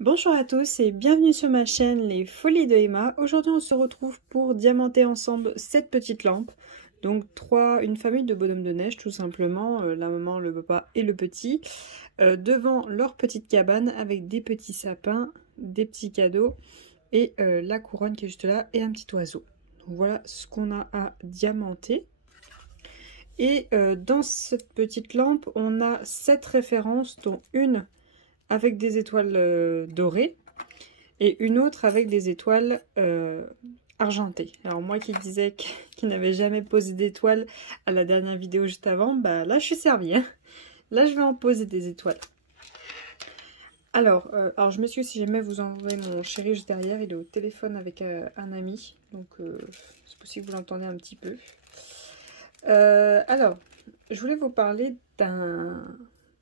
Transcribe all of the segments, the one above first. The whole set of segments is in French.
Bonjour à tous et bienvenue sur ma chaîne Les Folies de Emma. Aujourd'hui on se retrouve pour diamanter ensemble cette petite lampe. Donc une famille de bonhommes de neige tout simplement, la maman, le papa et le petit, devant leur petite cabane avec des petits sapins, des petits cadeaux et la couronne qui est juste là et un petit oiseau. Donc voilà ce qu'on a à diamanter. Et dans cette petite lampe on a 7 références dont une avec des étoiles dorées et une autre avec des étoiles argentées. Alors moi qui disais qu'il n'avait jamais posé d'étoiles à la dernière vidéo juste avant, bah là je suis servie. Hein. Là je vais en poser des étoiles. Alors je m'excuse si jamais vous entendez mon chéri juste derrière, il est au téléphone avec un ami, donc c'est possible que vous l'entendez un petit peu. Alors, je voulais vous parler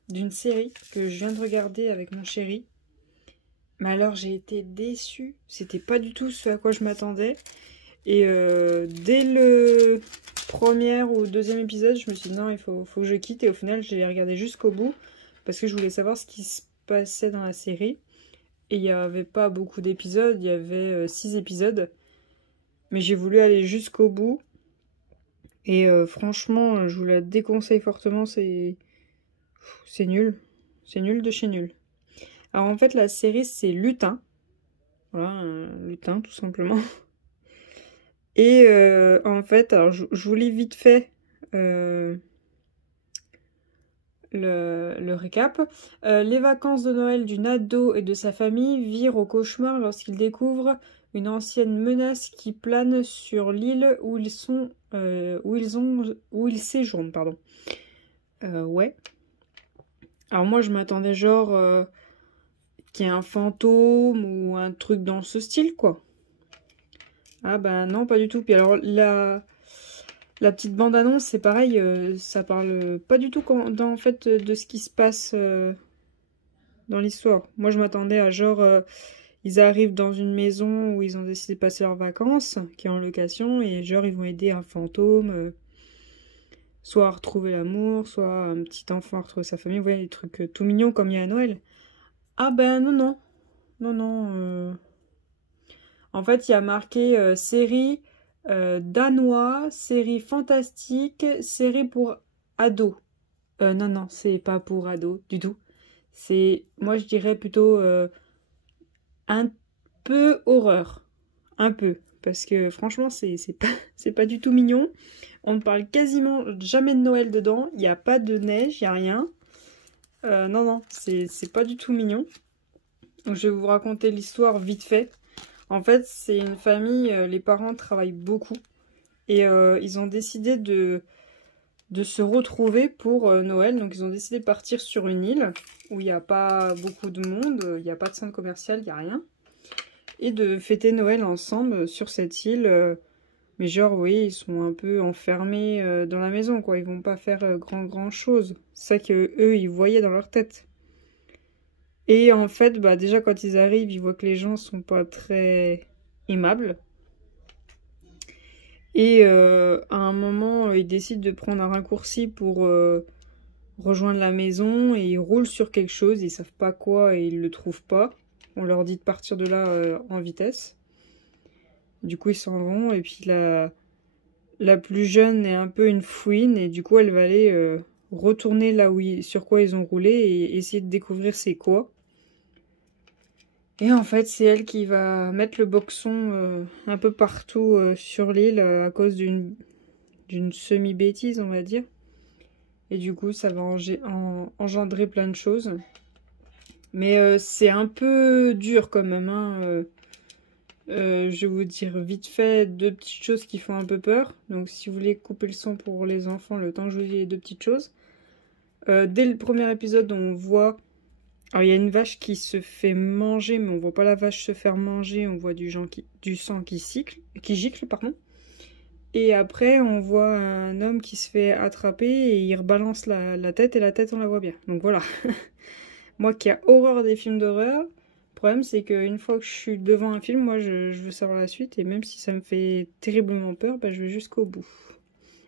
d'une série que je viens de regarder avec mon chéri. Mais alors j'ai été déçue, c'était pas du tout ce à quoi je m'attendais. Et dès le premier ou deuxième épisode, je me suis dit non, il faut que je quitte. Et au final, j'ai regardé jusqu'au bout parce que je voulais savoir ce qui se passait dans la série. Et il n'y avait pas beaucoup d'épisodes, il y avait 6 épisodes. Mais j'ai voulu aller jusqu'au bout. Et franchement, je vous la déconseille fortement, c'est nul. C'est nul de chez nul. Alors en fait la série c'est Lutin. Voilà, un lutin tout simplement. Et en fait, alors je vous lis vite fait le récap. Les vacances de Noël d'une ado et de sa famille virent au cauchemar lorsqu'ils découvrent une ancienne menace qui plane sur l'île où ils séjournent, pardon. Ouais. Alors moi je m'attendais genre qu'il y ait un fantôme ou un truc dans ce style quoi. Ah bah non pas du tout. Puis alors la petite bande-annonce c'est pareil, ça parle pas du tout en fait de ce qui se passe dans l'histoire. Moi je m'attendais à genre ils arrivent dans une maison où ils ont décidé de passer leurs vacances, qui est en location, et genre ils vont aider un fantôme, soit à retrouver l'amour, soit un petit enfant à retrouver sa famille. Vous voyez les trucs tout mignons comme il y a à Noël. Ah ben non non. Non non. En fait il y a marqué série danois, série fantastique, série pour ados. Non, non, c'est pas pour ados du tout. C'est, moi je dirais plutôt un peu horreur. Un peu. Parce que franchement, c'est pas du tout mignon. On ne parle quasiment jamais de Noël dedans. Il n'y a pas de neige, il n'y a rien. Non, non, c'est pas du tout mignon. Donc, je vais vous raconter l'histoire vite fait. En fait, c'est une famille, les parents travaillent beaucoup. Et ils ont décidé de se retrouver pour Noël. Donc ils ont décidé de partir sur une île où il n'y a pas beaucoup de monde, il n'y a pas de centre commercial, il n'y a rien. Et de fêter Noël ensemble sur cette île. Mais genre, oui, ils sont un peu enfermés dans la maison, quoi. Ils vont pas faire grand chose. C'est ça qu'eux, ils voyaient dans leur tête. Et en fait, bah déjà quand ils arrivent, ils voient que les gens sont pas très aimables. Et à un moment, ils décident de prendre un raccourci pour rejoindre la maison et ils roulent sur quelque chose, ils savent pas quoi et ils le trouvent pas. On leur dit de partir de là en vitesse. Du coup, ils s'en vont et puis la plus jeune est un peu une fouine et du coup, elle va aller retourner là où sur quoi ils ont roulé et essayer de découvrir c'est quoi. Et en fait, c'est elle qui va mettre le boxon un peu partout sur l'île à cause d'une semi-bêtise, on va dire. Et du coup, ça va engendrer plein de choses. Mais c'est un peu dur quand même. Hein. Je vais vous dire vite fait 2 petites choses qui font un peu peur. Donc si vous voulez couper le son pour les enfants, le temps que je vous dis les 2 petites choses. Dès le premier épisode, on voit... Alors il y a une vache qui se fait manger, mais on voit pas la vache se faire manger, on voit du sang qui gicle, pardon. Et après on voit un homme qui se fait attraper et il rebalance la tête et la tête on la voit bien. Donc voilà. Moi qui ai horreur des films d'horreur, le problème c'est qu'une fois que je suis devant un film, moi je veux savoir la suite et même si ça me fait terriblement peur, bah, je vais jusqu'au bout.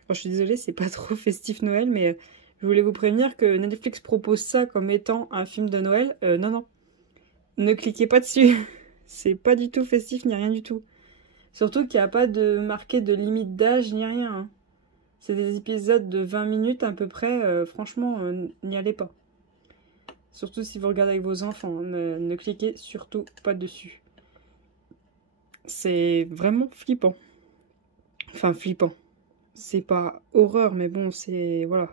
Alors je suis désolée, c'est pas trop festif Noël, mais... je voulais vous prévenir que Netflix propose ça comme étant un film de Noël. Non, non. ne cliquez pas dessus. C'est pas du tout festif ni rien du tout. Surtout qu'il n'y a pas de marqué de limite d'âge ni rien. Hein. C'est des épisodes de 20 minutes à peu près. Franchement, n'y allez pas. Surtout si vous regardez avec vos enfants. Hein. Ne cliquez surtout pas dessus. C'est vraiment flippant. Enfin, flippant. C'est pas horreur, mais bon, c'est... Voilà.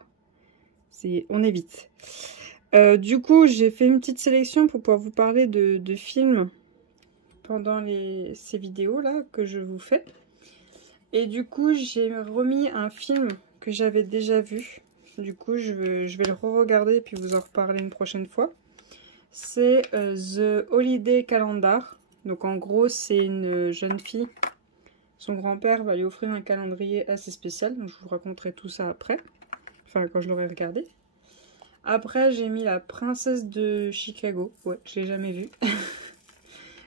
On évite. Du coup, j'ai fait une petite sélection pour pouvoir vous parler de films pendant ces vidéos-là que je vous fais. Et du coup, j'ai remis un film que j'avais déjà vu. Du coup, je vais le re-regarder et puis vous en reparler une prochaine fois. C'est The Holiday Calendar. Donc en gros, c'est une jeune fille. Son grand-père va lui offrir un calendrier assez spécial. Donc je vous raconterai tout ça après. Enfin, quand je l'aurai regardé. Après, j'ai mis La Princesse de Chicago. Ouais, je l'ai jamais vu.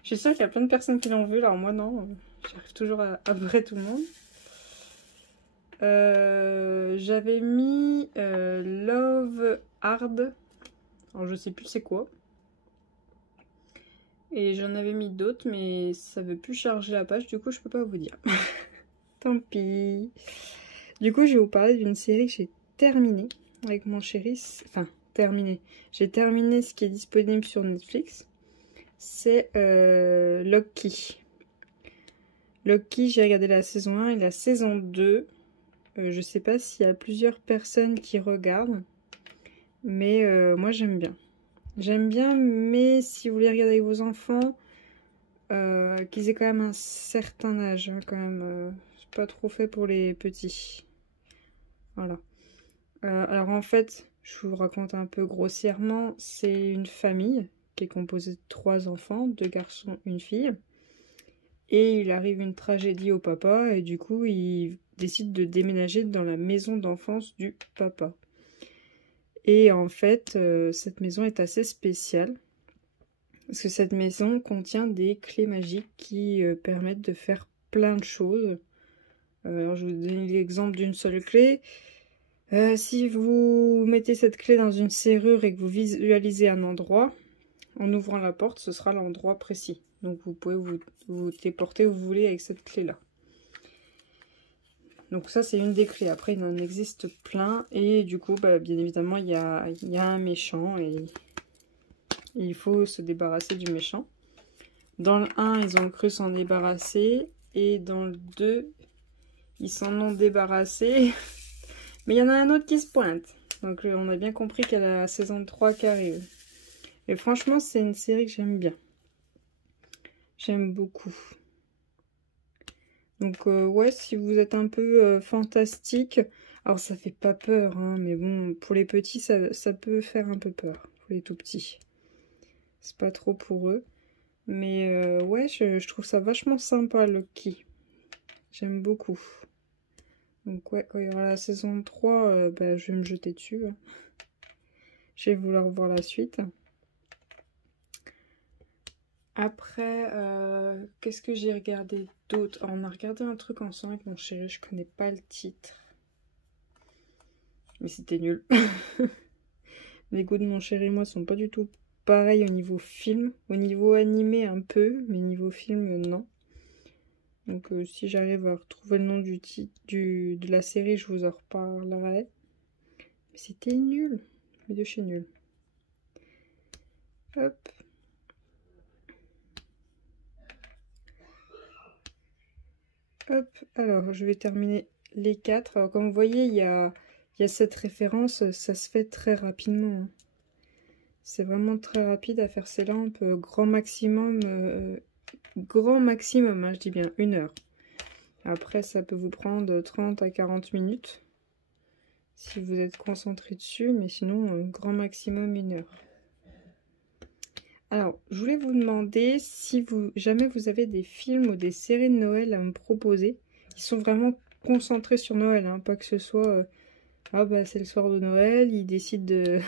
Je suis sûre qu'il y a plein de personnes qui l'ont vu. Alors moi, non. J'arrive toujours à brûler tout le monde. J'avais mis Love Hard. Alors je sais plus c'est quoi. Et j'en avais mis d'autres, mais ça veut plus charger la page, du coup je peux pas vous dire. Tant pis. Du coup je vais vous parler d'une série que j'ai terminée avec mon chéri. Enfin, terminée. J'ai terminé ce qui est disponible sur Netflix. C'est Loki. Loki, j'ai regardé la saison 1 et la saison 2. Je sais pas s'il y a plusieurs personnes qui regardent. Mais moi j'aime bien. J'aime bien, mais si vous voulez regarder avec vos enfants, qu'ils aient quand même un certain âge. Hein, quand même, c'est pas trop fait pour les petits. Voilà. Alors en fait, je vous raconte un peu grossièrement, c'est une famille qui est composée de 3 enfants, 2 garçons, une fille. Et il arrive une tragédie au papa et du coup, il décide de déménager dans la maison d'enfance du papa. Et en fait, cette maison est assez spéciale. Parce que cette maison contient des clés magiques qui permettent de faire plein de choses. Alors je vais vous donner l'exemple d'une seule clé. Si vous mettez cette clé dans une serrure et que vous visualisez un endroit, en ouvrant la porte, ce sera l'endroit précis. Donc vous pouvez vous téléporter où vous voulez avec cette clé-là. Donc ça, c'est une des clés. Après, il en existe plein. Et du coup, bah, bien évidemment, il y a un méchant. Et il faut se débarrasser du méchant. Dans le 1, ils ont cru s'en débarrasser. Et dans le 2, ils s'en ont débarrassé. Mais il y en a un autre qui se pointe. Donc on a bien compris qu'il y a la saison 3 qui arrive. Et franchement, c'est une série que j'aime bien. J'aime beaucoup. Donc ouais, si vous êtes un peu fantastique, alors ça fait pas peur, hein, mais bon, pour les petits, ça peut faire un peu peur, pour les tout petits. C'est pas trop pour eux. Mais ouais, je trouve ça vachement sympa, Loki. J'aime beaucoup. Donc ouais, quand il y aura la saison 3, bah, je vais me jeter dessus. Hein. Je vais vouloir voir la suite. Après, qu'est-ce que j'ai regardé d'autre? On a regardé un truc ensemble avec mon chéri, je connais pas le titre. Mais c'était nul. Les goûts de mon chéri et moi sont pas du tout pareils au niveau film. Au niveau animé un peu, mais niveau film non. Donc si j'arrive à retrouver le nom du titre de la série, je vous en reparlerai. Mais c'était nul. Les deux chez nul. Hop. Hop, alors je vais terminer les 4. Alors comme vous voyez, il y a cette référence, ça se fait très rapidement. Hein. C'est vraiment très rapide à faire ces lampes. Grand maximum, hein, je dis bien 1 heure. Après, ça peut vous prendre 30 à 40 minutes. Si vous êtes concentré dessus, mais sinon, grand maximum 1 heure. Alors, je voulais vous demander si jamais vous avez des films ou des séries de Noël à me proposer. Qui sont vraiment concentrés sur Noël, hein, pas que ce soit... ah bah c'est le soir de Noël, ils décident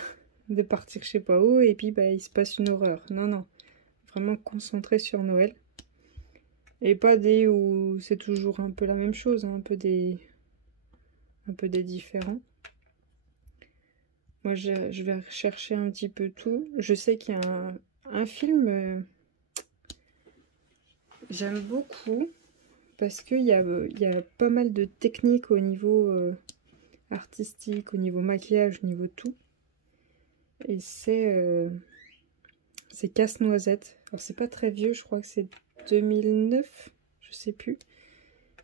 de partir je sais pas où, et puis bah il se passe une horreur. Non, non. Vraiment concentré sur Noël. Et pas des où c'est toujours un peu la même chose, hein, un peu des différents. Moi je vais rechercher un petit peu tout. Je sais qu'il y a un film, j'aime beaucoup parce qu'il y a pas mal de techniques au niveau artistique, au niveau maquillage, au niveau tout. Et c'est Casse-Noisette. Alors c'est pas très vieux, je crois que c'est 2009, je sais plus.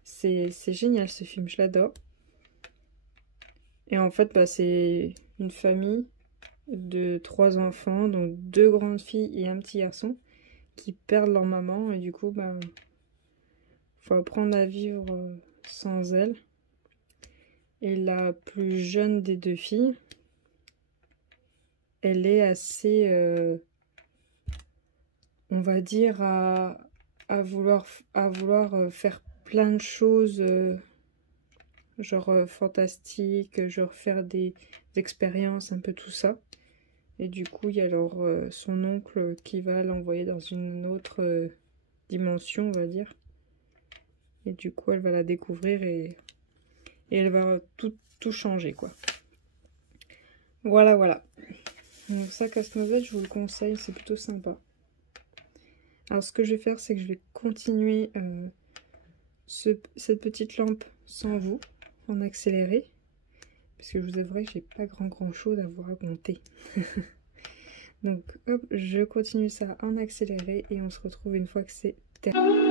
C'est génial ce film, je l'adore. Et en fait, bah, c'est une famille de 3 enfants, donc 2 grandes filles et un petit garçon, qui perdent leur maman. Et du coup, bah, faut apprendre à vivre sans elle. Et la plus jeune des 2 filles, elle est assez, on va dire, à vouloir faire plein de choses, genre fantastiques, genre faire des expériences, un peu tout ça. Et du coup, il y a alors son oncle qui va l'envoyer dans une autre dimension, on va dire. Et du coup, elle va la découvrir et elle va tout changer, quoi. Voilà, voilà. Donc ça, Casse-Noisette, je vous le conseille, c'est plutôt sympa. Alors ce que je vais faire, c'est que je vais continuer cette petite lampe sans vous, en accéléré. Parce que je vous avouerai que j'ai pas grand chose à vous raconter. Donc hop, je continue ça en accéléré et on se retrouve une fois que c'est terminé.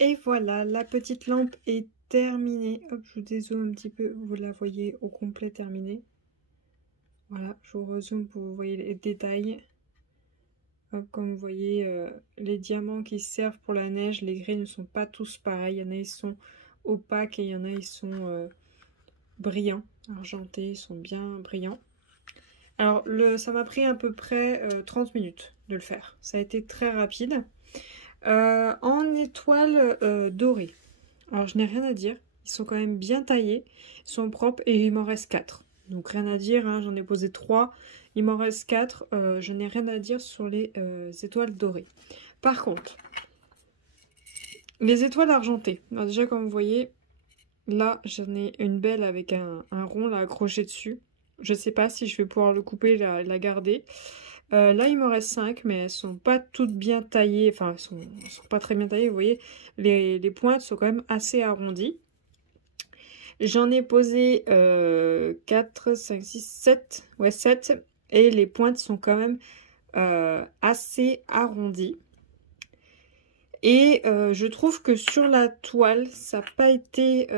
Et voilà, la petite lampe est terminée. Hop, je vous dézoome un petit peu, vous la voyez au complet terminée. Voilà, je vous rezoome pour que vous voyez les détails. Hop, comme vous voyez, les diamants qui servent pour la neige, les gris ne sont pas tous pareils. Il y en a, ils sont opaques et il y en a, ils sont brillants, argentés, ils sont bien brillants. Alors, ça m'a pris à peu près 30 minutes de le faire. Ça a été très rapide. En étoiles dorées. Alors, je n'ai rien à dire. Ils sont quand même bien taillés. Ils sont propres et il m'en reste 4. Donc, rien à dire. Hein, j'en ai posé 3. Il m'en reste 4. Je n'ai rien à dire sur les étoiles dorées. Par contre, les étoiles argentées. Alors, déjà, comme vous voyez, là, j'en ai une belle avec un rond là, accroché dessus. Je ne sais pas si je vais pouvoir le couper et la garder. Là, il me reste 5, mais elles sont pas toutes bien taillées. Enfin, elles sont pas très bien taillées. Vous voyez, les pointes sont quand même assez arrondies. J'en ai posé 4, 5, 6, 7. Ouais, 7. Et les pointes sont quand même assez arrondies. Et je trouve que sur la toile, ça n'a pas été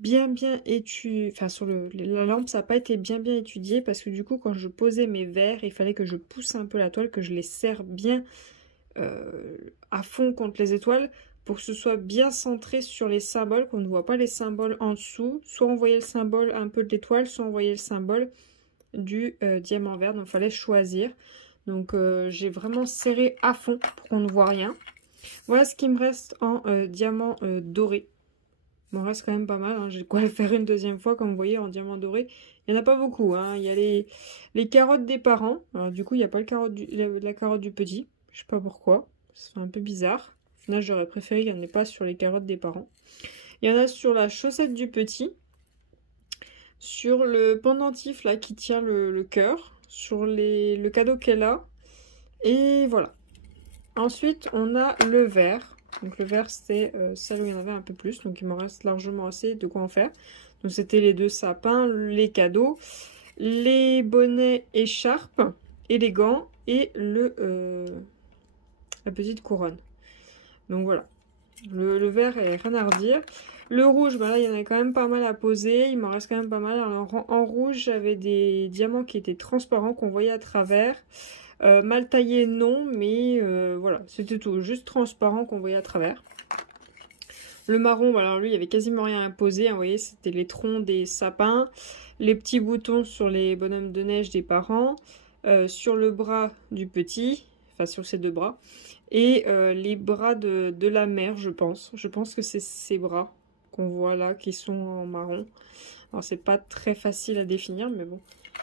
bien étudié. Enfin, sur la lampe, ça n'a pas été bien étudié. Parce que du coup, quand je posais mes verres, il fallait que je pousse un peu la toile, que je les serre bien à fond contre les étoiles. Pour que ce soit bien centré sur les symboles, qu'on ne voit pas les symboles en dessous. Soit on voyait le symbole un peu de l'étoile, soit on voyait le symbole du diamant vert. Donc, il fallait choisir. Donc, j'ai vraiment serré à fond pour qu'on ne voit rien. Voilà ce qui me reste en diamant doré. Il m'en reste quand même pas mal. Hein. J'ai quoi le faire une deuxième fois, comme vous voyez, en diamant doré. Il n'y en a pas beaucoup. Hein. Il y a les carottes des parents. Alors, du coup, il n'y a pas la carotte du petit. Je sais pas pourquoi. C'est un peu bizarre. Au final, j'aurais préféré qu'il n'y en ait pas sur les carottes des parents. Il y en a sur la chaussette du petit. Sur le pendentif là qui tient le cœur. Sur le cadeau qu'elle a. Et voilà. Ensuite, on a le vert. Donc le vert, c'était celle où il y en avait un peu plus. Donc il m'en reste largement assez de quoi en faire. Donc c'était les 2 sapins, les cadeaux, les bonnets écharpes, et les gants, et la petite couronne. Donc voilà. Le vert, il n'y a rien à redire. Le rouge, bah là, il y en a quand même pas mal à poser. Il m'en reste quand même pas mal. Alors, en rouge, j'avais des diamants qui étaient transparents, qu'on voyait à travers. Mal taillé, non, mais voilà, c'était tout. Juste transparent qu'on voyait à travers. Le marron, alors lui, il n'y avait quasiment rien à poser. Hein, vous voyez, c'était les troncs des sapins. Les petits boutons sur les bonhommes de neige des parents. Sur le bras du petit. Enfin, sur ses 2 bras. Et les bras de la mère, je pense. Je pense que c'est ces bras qu'on voit là, qui sont en marron. Alors, c'est pas très facile à définir, mais bon.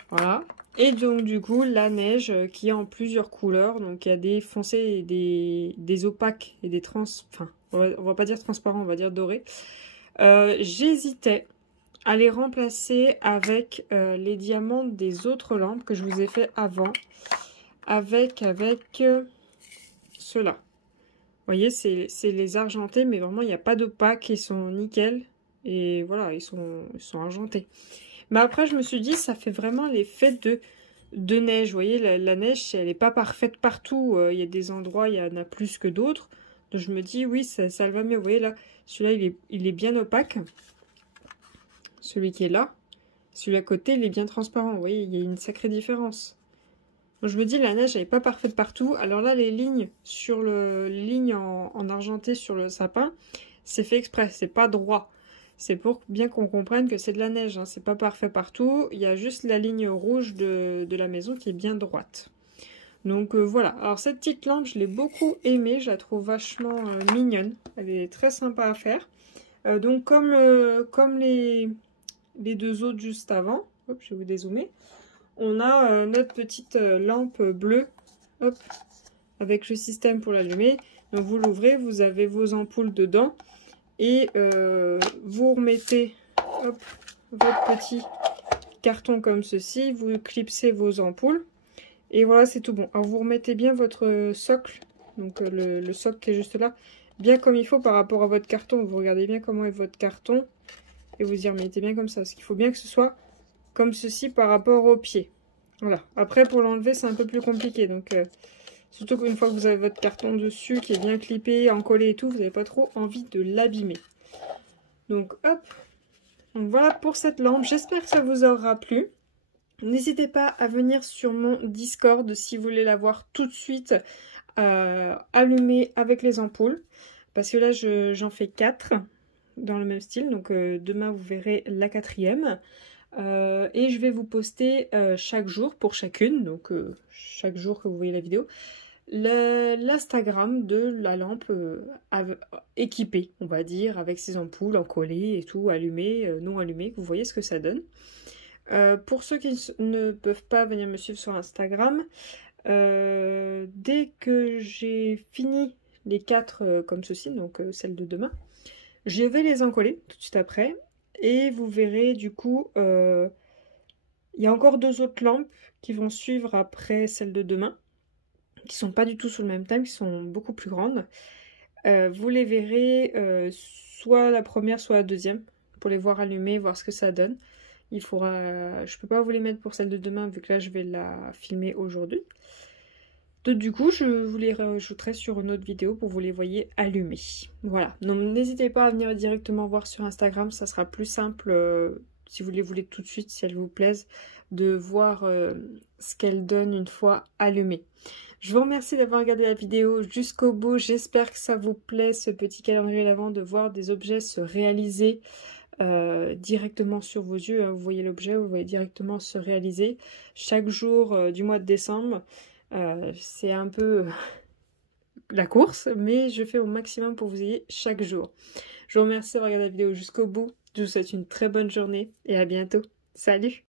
Voilà. Et donc, du coup, la neige qui est en plusieurs couleurs. Donc, il y a des foncés et des opaques et des trans... Enfin, on va pas dire transparents, on va dire dorés. J'hésitais à les remplacer avec les diamants des autres lampes que je vous ai fait avant. Avec ceux-là. Vous voyez, c'est les argentés, mais vraiment, il n'y a pas d'opaque. Ils sont nickel. Et voilà, ils sont argentés. Mais après, je me suis dit, ça fait vraiment l'effet de neige. Vous voyez, la neige, elle n'est pas parfaite partout. Il y a des endroits, il y en a plus que d'autres. Donc, je me dis, oui, ça va mieux. Vous voyez, là, celui-là, il est bien opaque. Celui qui est là. Celui à côté, il est bien transparent. Vous voyez, il y a une sacrée différence. Donc, je me dis, la neige, elle n'est pas parfaite partout. Alors là, les lignes en argenté sur le sapin, c'est fait exprès. C'est pas droit. C'est pour bien qu'on comprenne que c'est de la neige. Hein. C'est pas parfait partout. Il y a juste la ligne rouge de la maison qui est bien droite. Donc voilà. Alors cette petite lampe, je l'ai beaucoup aimée. Je la trouve vachement mignonne. Elle est très sympa à faire. Donc comme les 2 autres juste avant. Hop, je vais vous dézoomer. On a notre petite lampe bleue. Hop. Avec le système pour l'allumer. Donc vous l'ouvrez. Vous avez vos ampoules dedans. Et vous remettez hop, votre petit carton comme ceci, vous clipsez vos ampoules et voilà, c'est tout bon. Alors vous remettez bien votre socle, donc le socle qui est juste là, bien comme il faut par rapport à votre carton. Vous regardez bien comment est votre carton et vous y remettez bien comme ça, parce qu'il faut bien que ce soit comme ceci par rapport au pied. Voilà. Après pour l'enlever c'est un peu plus compliqué, donc Surtout qu'une fois que vous avez votre carton dessus qui est bien clippé, encollé et tout, vous n'avez pas trop envie de l'abîmer. Donc hop, donc voilà pour cette lampe. J'espère que ça vous aura plu. N'hésitez pas à venir sur mon Discord si vous voulez la voir tout de suite allumée avec les ampoules. Parce que là, j'en fais 4 dans le même style. Donc demain, vous verrez la 4e. Et je vais vous poster chaque jour pour chacune. Donc chaque jour que vous voyez la vidéo. L'Instagram de la lampe équipée, on va dire, avec ses ampoules encollées et tout, allumées, non allumées. Vous voyez ce que ça donne. Pour ceux qui ne peuvent pas venir me suivre sur Instagram, dès que j'ai fini les 4 comme ceci, donc celle de demain, je vais les encoller tout de suite après. Et vous verrez du coup, il y a encore 2 autres lampes qui vont suivre après celle de demain, qui sont pas du tout sur le même thème, qui sont beaucoup plus grandes. Vous les verrez soit la première, soit la deuxième, pour les voir allumées, voir ce que ça donne. Il faudra, je peux pas vous les mettre pour celle de demain vu que là je vais la filmer aujourd'hui. Donc du coup je vous les rajouterai sur une autre vidéo pour que vous les voyez allumées. Voilà, donc n'hésitez pas à venir directement voir sur Instagram, ça sera plus simple si vous les voulez tout de suite, si elles vous plaisent, de voir ce qu'elles donnent une fois allumées. Je vous remercie d'avoir regardé la vidéo jusqu'au bout, j'espère que ça vous plaît ce petit calendrier d'avant, de voir des objets se réaliser directement sur vos yeux, hein. Vous voyez l'objet, vous voyez directement se réaliser chaque jour du mois de décembre. C'est un peu la course, mais je fais au maximum pour vous aider chaque jour. Je vous remercie d'avoir regardé la vidéo jusqu'au bout, je vous souhaite une très bonne journée et à bientôt. Salut!